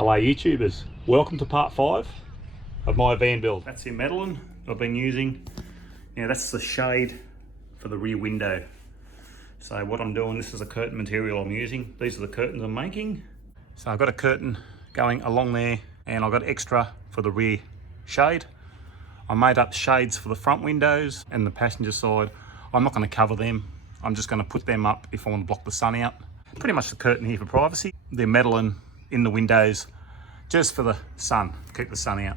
Hello YouTubers, welcome to part 5 of my van build. That's the metalline I've been using. Now that's the shade for the rear window. So what I'm doing, this is the curtain material I'm using. These are the curtains I'm making. So I've got a curtain going along there and I've got extra for the rear shade. I made up shades for the front windows and the passenger side. I'm not going to cover them. I'm just going to put them up if I want to block the sun out. Pretty much the curtain here for privacy. The metalline in the windows just for the sun, keep the sun out.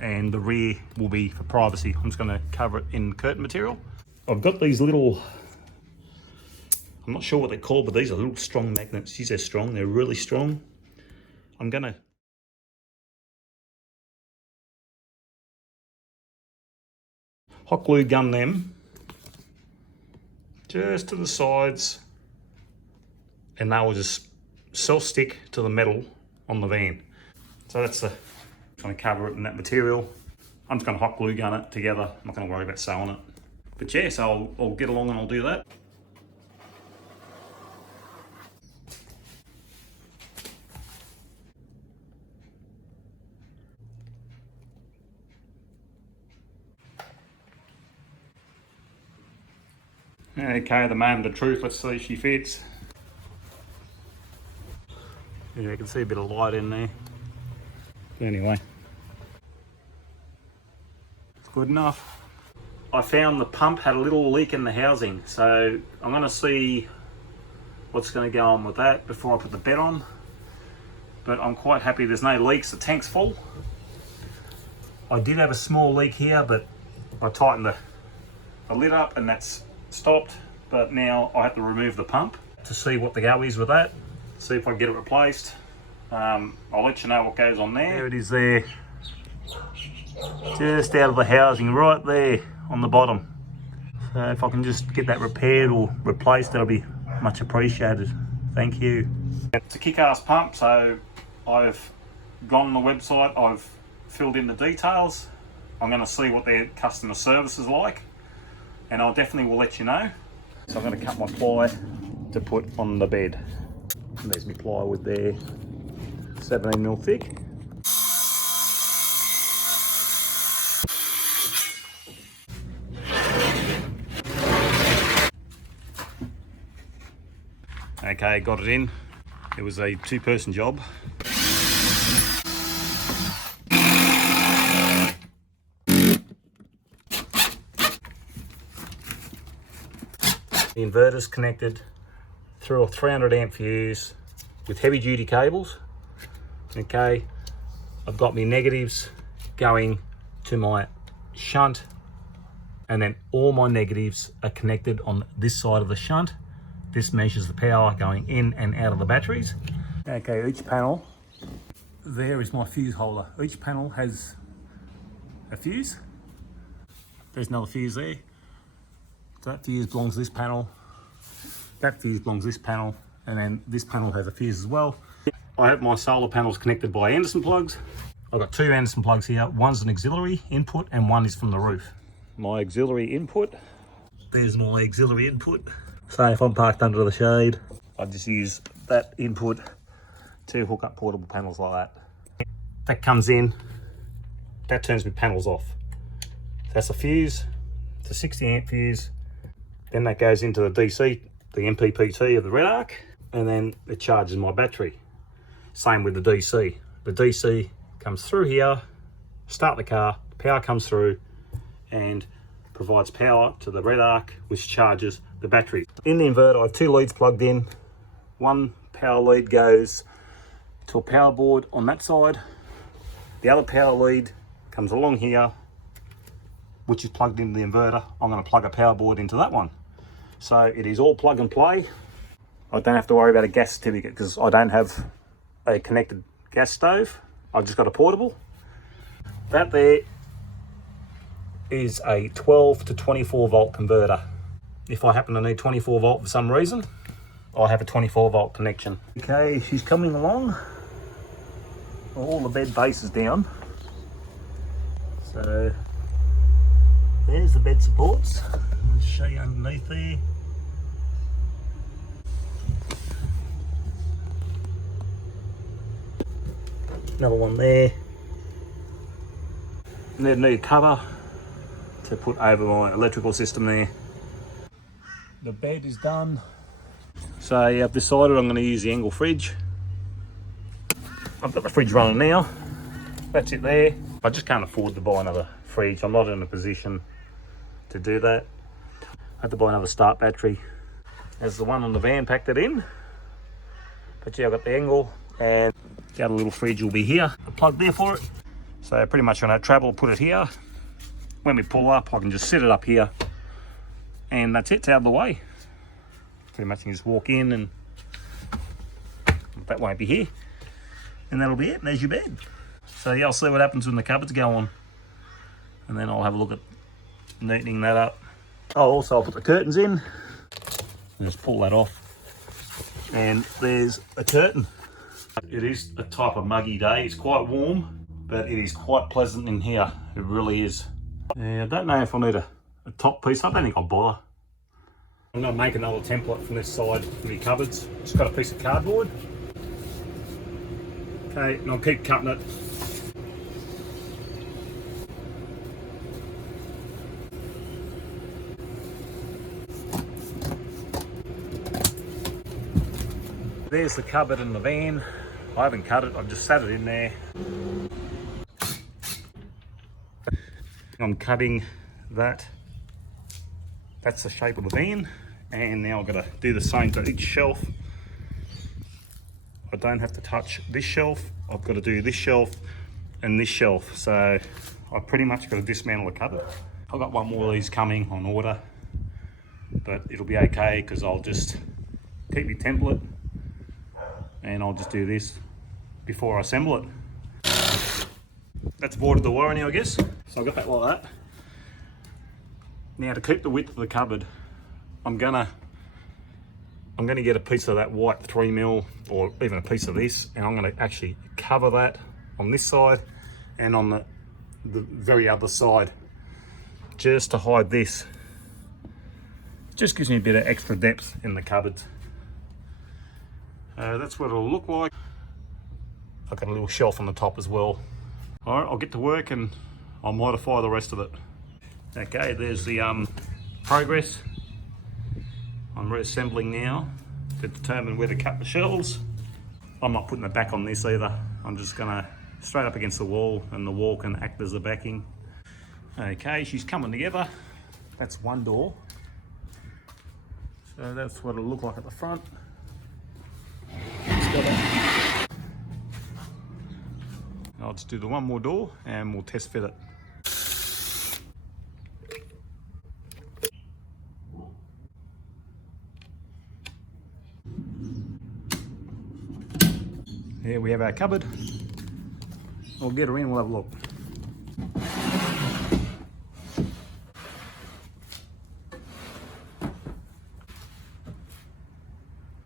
And the rear will be for privacy. I'm just going to cover it in curtain material. I've got these little, I'm not sure what they're called, but these are little strong magnets. These are strong, they're really strong. I'm going to hot glue gun them just to the sides, and they will just self-stick to the metal on the van. So that's the, going to cover it in that material. I'm just going to hot glue gun it together. I'm not going to worry about sewing it. But yeah, so I'll get along and I'll do that. Okay, the moment of truth, let's see if she fits. Yeah, you can see a bit of light in there. Anyway, it's good enough. I found the pump had a little leak in the housing, so I'm going to see what's going to go on with that before I put the bed on. But I'm quite happy there's no leaks, the tank's full. I did have a small leak here, but I tightened the lid up and that's stopped. But now I have to remove the pump to see what the go is with that, see if I can get it replaced. I'll let you know what goes on there. There it is there, just out of the housing right there on the bottom. So if I can just get that repaired or replaced, that'll be much appreciated. Thank you. It's a kick-ass pump, so I've gone on the website, I've filled in the details. I'm going to see what their customer service is like, and I'll definitely will let you know. So I'm going to cut my ply to put on the bed. And there's my plywood there, 17mm thick. Okay, got it in. It was a 2-person job. The inverter's connected through a 300 amp fuse with heavy duty cables. Okay, I've got my negatives going to my shunt, and then all my negatives are connected on this side of the shunt. This measures the power going in and out of the batteries. Okay, each panel, there is my fuse holder. Each panel has a fuse. There's another fuse there. So that fuse belongs to this panel. That fuse belongs to this panel. And then this panel has a fuse as well. I have my solar panels connected by Anderson plugs. I've got 2 Anderson plugs here. One's an auxiliary input and one is from the roof. My auxiliary input. There's my auxiliary input. So if I'm parked under the shade, I just use that input to hook up portable panels like that. That comes in, that turns my panels off. That's a fuse, it's a 60 amp fuse. Then that goes into the DC, the MPPT of the red arc, and then it charges my battery. Same with the DC. The DC comes through here, start the car, power comes through and provides power to the red arc, which charges the battery. In the inverter, I have 2 leads plugged in. One power lead goes to a power board on that side. The other power lead comes along here, which is plugged into the inverter. I'm going to plug a power board into that one. So it is all plug and play. I don't have to worry about a gas certificate because I don't have a connected gas stove. I've just got a portable. That there is a 12 to 24 volt converter. If I happen to need 24 volt for some reason, I have a 24 volt connection. Okay, she's coming along. All the bed base is down. So there's the bed supports. I'll show you underneath there. Another one there. And then need a cover to put over my electrical system there. The bed is done. So yeah, I've decided I'm going to use the Engel fridge. I've got the fridge running now. That's it there. I just can't afford to buy another fridge. I'm not in a position to do that. I had to buy another start battery. There's the one on the van, packed it in. But yeah, I've got the Engel, and the other little fridge will be here. A plug there for it. So pretty much when I travel, put it here. When we pull up, I can just set it up here. And that's it, it's out of the way. Pretty much you can just walk in and that won't be here. And that'll be it, and there's your bed. So yeah, I'll see what happens when the cupboards go on. And then I'll have a look at neatening that up. Oh, also I'll put the curtains in. And just pull that off. And there's a curtain. It is a type of muggy day. It's quite warm, but it is quite pleasant in here. It really is. Yeah, I don't know if I need a top piece. I don't think I'll bother. I'm going to make another template from this side for the cupboards. Just got a piece of cardboard. Okay, and I'll keep cutting it. There's the cupboard in the van. I haven't cut it, I've just sat it in there. I'm cutting that. That's the shape of the van. And now I've got to do the same to each shelf. I don't have to touch this shelf. I've got to do this shelf and this shelf. So I pretty much got to dismantle the cupboard. I've got one more of these coming on order, but it'll be okay because I'll just keep my template and I'll just do this before I assemble it. That's boarded the warranty, I guess. So I got that like that. Now to keep the width of the cupboard, I'm gonna get a piece of that white 3mm or even a piece of this, and I'm gonna actually cover that on this side and on the very other side, just to hide this. Just gives me a bit of extra depth in the cupboard. That's what it'll look like. I've got a little shelf on the top as well. All right, I'll get to work and I'll modify the rest of it. Okay, there's the progress. I'm reassembling now to determine where to cut the shelves. I'm not putting it back on this either. I'm just gonna straight up against the wall, and the wall can act as the backing. Okay, she's coming together. That's one door. So that's what it'll look like at the front. I'll just do the one more door and we'll test fit it. Here we have our cupboard. I'll get her in, we'll have a look.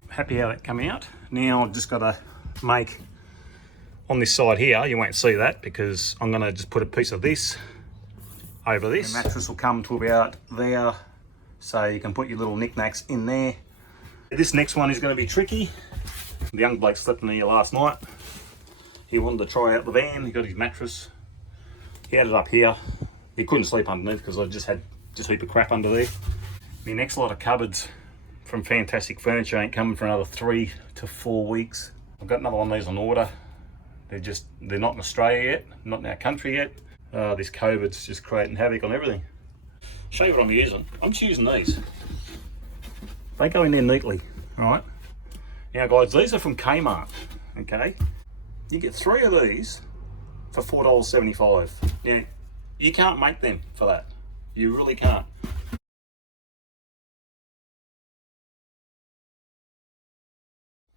Happy how that came out. Now I've just got to make, on this side here, you won't see that because I'm going to just put a piece of this over this. The mattress will come to about there, so you can put your little knickknacks in there. This next one is going to be tricky. The young bloke slept in here last night. He wanted to try out the van. He got his mattress. He had it up here. He couldn't sleep underneath because I just had a heap of crap under there. My next lot of cupboards from Fantastic Furniture ain't coming for another 3 to 4 weeks. I've got another one of these on order. They're not in Australia yet, not in our country yet. This COVID's just creating havoc on everything. Show you what I'm using. I'm just using these. They go in there neatly, all right? Now guys, these are from Kmart, okay? You get 3 of these for $4.75. Now, you can't make them for that. You really can't.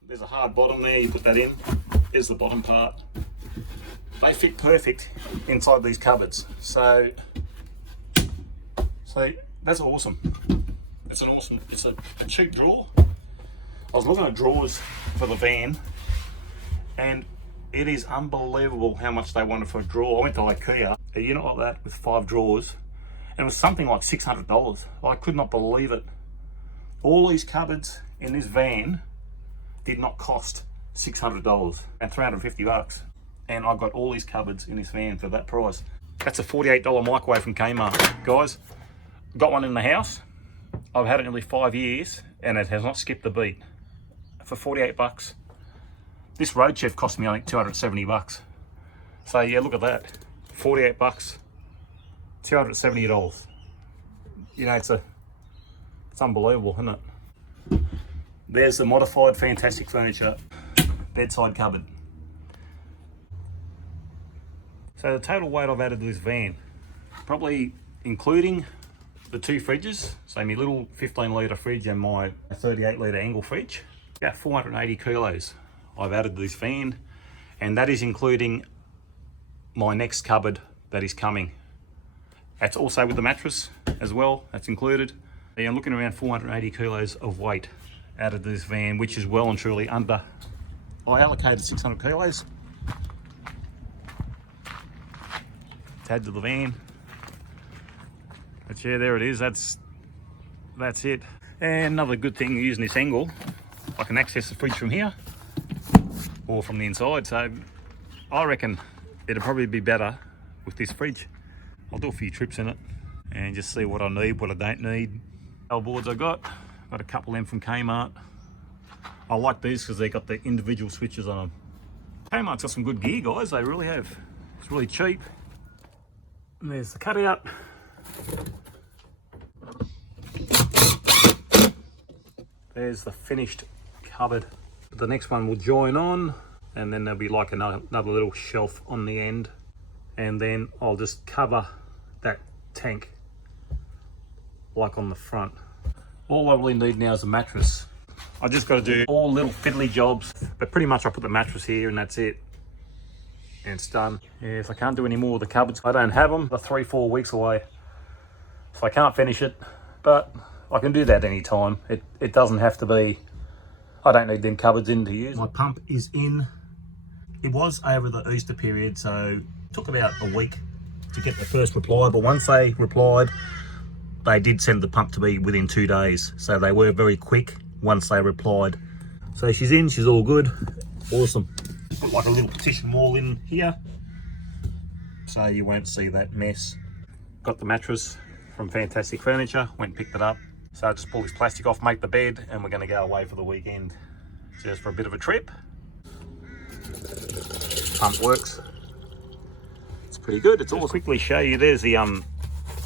There's a hard bottom there, you put that in. There's the bottom part. They fit perfect inside these cupboards. So that's awesome. It's a cheap drawer. I was looking at drawers for the van, and it is unbelievable how much they wanted for a drawer. I went to IKEA, a unit like that with 5 drawers, and it was something like $600. I could not believe it. All these cupboards in this van did not cost $600 and $350. and I got all these cupboards in this van for that price. That's a $48 microwave from Kmart, guys. Got one in the house. I've had it nearly 5 years and it has not skipped a beat. For 48 bucks. This Road Chef cost me I think 270 bucks. So yeah, look at that. 48 bucks. $270. You know, it's unbelievable, isn't it? There's the modified Fantastic Furniture bedside cupboard. So the total weight I've added to this van, probably including the 2 fridges, so my little 15 litre fridge and my 38 litre angle fridge, about 480 kilos I've added to this van, and that is including my next cupboard that is coming. That's also with the mattress as well, that's included. Yeah, I'm looking around 480 kilos of weight added to this van, which is well and truly under. I allocated 600 kilos to add to the van. But yeah, there it is, that's it. And another good thing using this angle, I can access the fridge from here or from the inside, so I reckon it'll probably be better with this fridge. I'll do a few trips in it and just see what I need, what I don't need. Boards I got a couple of them from Kmart. I like these because they got the individual switches on them. Kmart's got some good gear, guys, they really have. It's really cheap. And there's the cutout. There's the finished cupboard. The next one will join on, and then there'll be like another little shelf on the end, and then I'll just cover that tank like on the front. All I really need now is a mattress. I just got to do all little fiddly jobs, but pretty much I put the mattress here and that's it, and it's done. Yeah, if I can't do any more of the cupboards, I don't have them. They're 3-4 weeks away, so I can't finish it, but I can do that anytime. It doesn't have to be, I don't need them cupboards in to use. My pump is in. It was over the Easter period, so it took about a week to get the first reply, but once they replied, they did send the pump to me within 2 days. So they were very quick once they replied. So she's in, she's all good. Awesome. Put like a little partition wall in here, so you won't see that mess. Got the mattress from Fantastic Furniture, went and picked it up. So just pull this plastic off, make the bed, and we're gonna go away for the weekend. Just for a bit of a trip. Pump works. It's pretty good, it's awesome. I'll quickly show you, there's the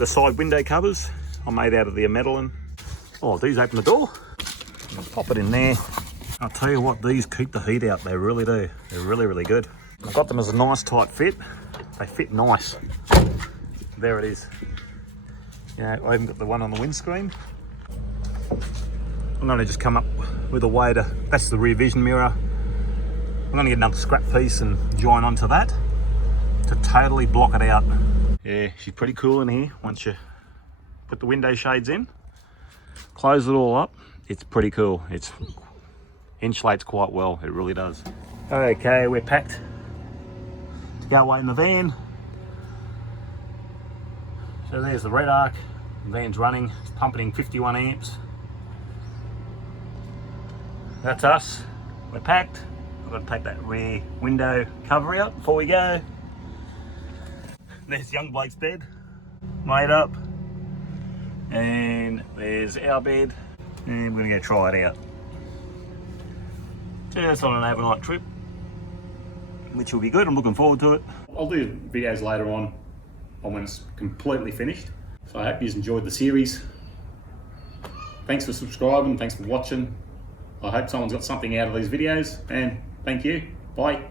side window covers I made out of the metalline. Oh, these open the door. I'll pop it in there. I'll tell you what, these keep the heat out, they really do. They're really, really good. I've got them as a nice tight fit. They fit nice. There it is. Yeah, I even got the one on the windscreen. I'm gonna just come up with a way to, that's the rear vision mirror. I'm gonna get another scrap piece and join onto that to totally block it out. Yeah, she's pretty cool in here. Once you put the window shades in, close it all up, it's pretty cool. It's insulates quite well, it really does. Okay, we're packed to go away in the van. So there's the red arc, the van's running, it's pumping 51 amps. That's us, we're packed. I've got to take that rear window cover out before we go. There's young Blake's bed, made up. And there's our bed, and we're gonna go try it out. Just on an overnight trip, which will be good, I'm looking forward to it. I'll do videos later on when it's completely finished. So I hope you enjoyed the series. Thanks for subscribing, thanks for watching. I hope someone's got something out of these videos, and thank you. Bye.